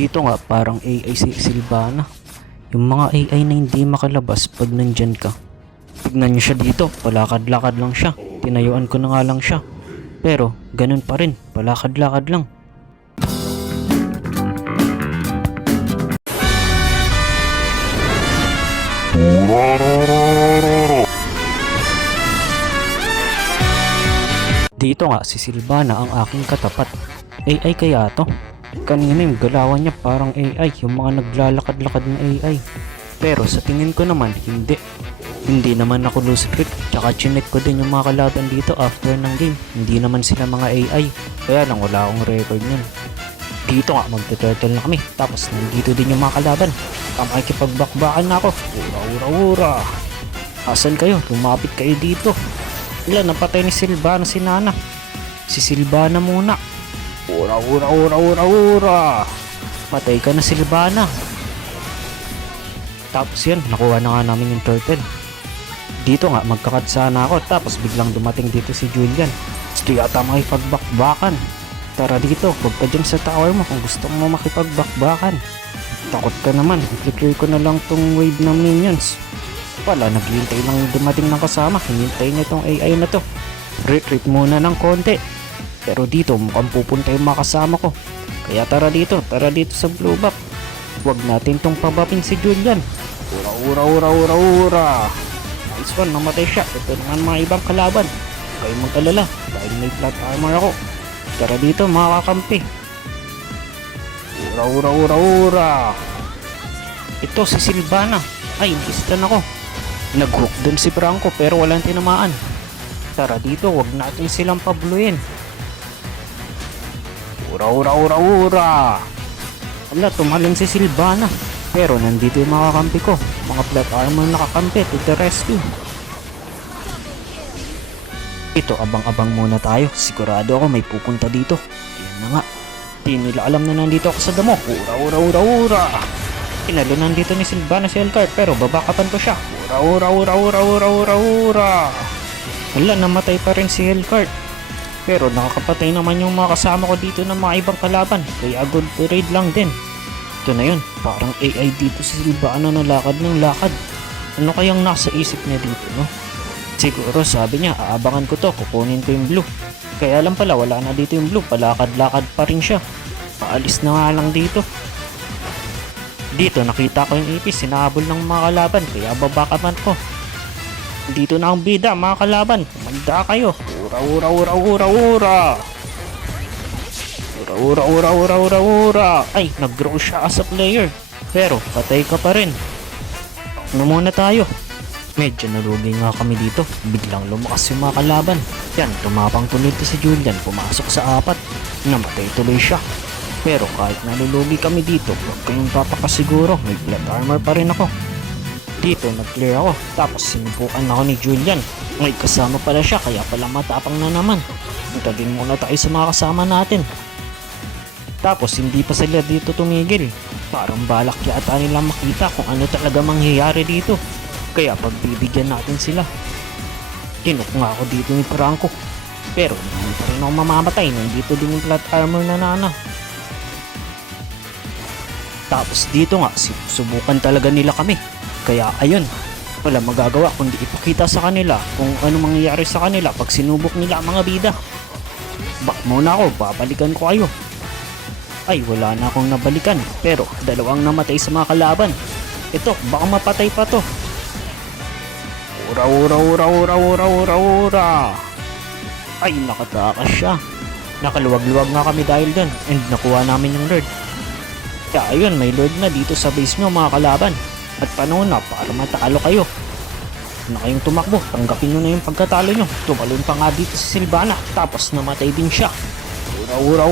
Dito nga parang AI si Silvana. Yung mga AI na hindi makalabas pag nandyan ka. Tignan nyo siya dito, palakad-lakad lang siya. Tinayuan ko na nga lang siya. Pero ganun pa rin, palakad-lakad lang. Dito nga si Silvana ang aking katapat. AI kaya to? Kanina yung galawan niya parang AI, yung mga naglalakad-lakad na AI. Pero sa tingin ko naman, hindi. Hindi naman ako lose grip, tsaka chinek ko din yung mga kalaban dito after ng game. Hindi naman sila mga AI, kaya lang wala akong record nun. Dito nga, magte-turtle na kami, tapos nandito din yung mga kalaban. Makikipagbakbakan na ako. Ura. Asan kayo? Lumapit kayo dito. Wala, napatay ni Silvana si Nana. Si Silvana muna. Ura. Patay ka na, Silvana. Tapos yan, nakuha na nga namin yung turtle. Dito nga, magkakatsana ako. Tapos biglang dumating dito si Julian. Gusto yata makipagbakbakan. Tara dito, huwag ka dyan sa tower mo kung gusto mo makipagbakbakan. Takot ka naman, i-clear ko na lang tong wave ng minions. Wala, naghihintay lang dumating ng kasama. Hinintay na itong AI na to. Retreat muna ng konti. Pero dito mukhang pupunta yung mga kasama ko. Kaya tara dito sa blue buff. Huwag natin tong pabapin si Julian. Ura. Nice one, namatay siya. Ito naman mga ibang kalaban. Kayo mag-alala dahil may flat armor ako. Tara dito mga kakampi. Ura. Ito si Silvana. Ay, instan ako. Nag-hook dun si Franco pero walang tinamaan. Tara dito, wag natin silang pabluin. Ura. Wala, tumalon si Silvana. Pero nandito yung mga kakampi ko. Mga flat armor nakakampi to the rescue. Ito, abang-abang muna tayo. Sigurado ako may pupunta dito. Ayan na nga. Di nila alam na nandito ako sa damo. Ura. Pinalo nandito ni Silvana si Hellcart pero babakapan ko siya. Ura. Wala, namatay pa rin si Hellcart. Pero nakakapatay naman yung mga kasama ko dito ng mga ibang kalaban. Kaya good raid lang din. Ito na yun. Parang AI dito si Silvana na lakad ng lakad. Ano kayang nasa isip niya dito, no? Siguro sabi niya, aabangan ko to, kukunin ko yung blue. Kaya lang pala, wala na dito yung blue. Palakad-lakad pa rin siya. Paalis na nga lang dito. Dito nakita ko yung ipis, sinahabol ng mga kalaban. Kaya babakapan ko. Dito na ang bida mga kalaban. Kumanda kayo. Ura. Ay, nag-grow siya as a player. Pero patay ka pa rin. Ano muna tayo? Medyo nalugi nga kami dito. Biglang lumakas yung mga kalaban. Yan, tumapang tuloy to si Julian. Pumasok sa 4. Namatay tuloy siya. Pero kahit nalulugi kami dito, huwag kayong papakasiguro. May flat armor pa rin ako. Dito nag-clear ako. Tapos sinubukan ako ni Julian. May kasama pala siya, kaya pala matapang na naman. Punta din muna tayo sa mga kasama natin. Tapos hindi pa sila dito tumigil. Parang balak yata nila makita kung ano talaga mangyayari dito. Kaya pagbibigyan natin sila. Tinok nga ako dito ni Franco. Pero hindi pa rin ako mamamatay. Nandito din yung flat armor na Nana. Tapos dito nga, subukan talaga nila kami. Kaya ayun, wala magagawa kundi ipakita sa kanila kung ano mangyayari sa kanila pag sinubok nila ang mga bida. Back muna ako, babalikan ko kayo. Ay, wala na akong nabalikan. Pero dalawang namatay sa mga kalaban. Ito, baka mapatay pa to. Ura. Ay, nakatakas siya. Nakaluwag-luwag nga kami dahil dun. And nakuha namin yung Lord. Kaya ayun, may Lord na dito sa base nyo mga kalaban. At panahon na para matalo kayo. Na kayong tumakbo, tanggapin nyo na yung pagkatalo nyo. Tumalon pa nga dito si Silvana. Tapos namatay din siya. Ura.